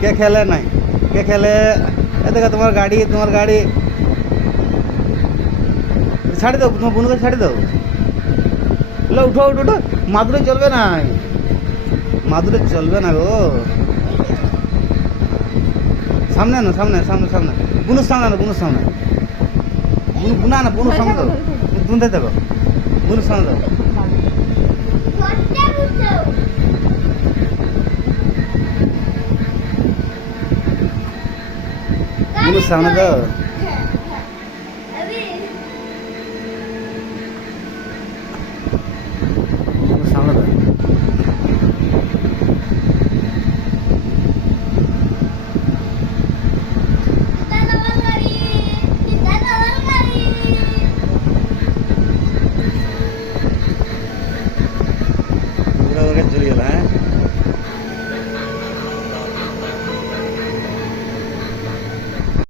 কে খেলে নাই, কে খেলে? এ দেখো তোমার গাড়ি, তোমার গাড়ি। ছাড়ি দাও, তোমার বোনকে ছাড়ি দাও। লো উঠো উঠো উঠো, মাদুরে চলবে না, মাদুরে চলবে না গো। সামনে না, সামনে সামনে সামনে, বুনুর সামনে না, বুনুর সামনে, বুনা না, বুনুর সামনে দাও, বুনতে দেখো, বুনুর সামনে দাও। বুনুর সামনে দাও।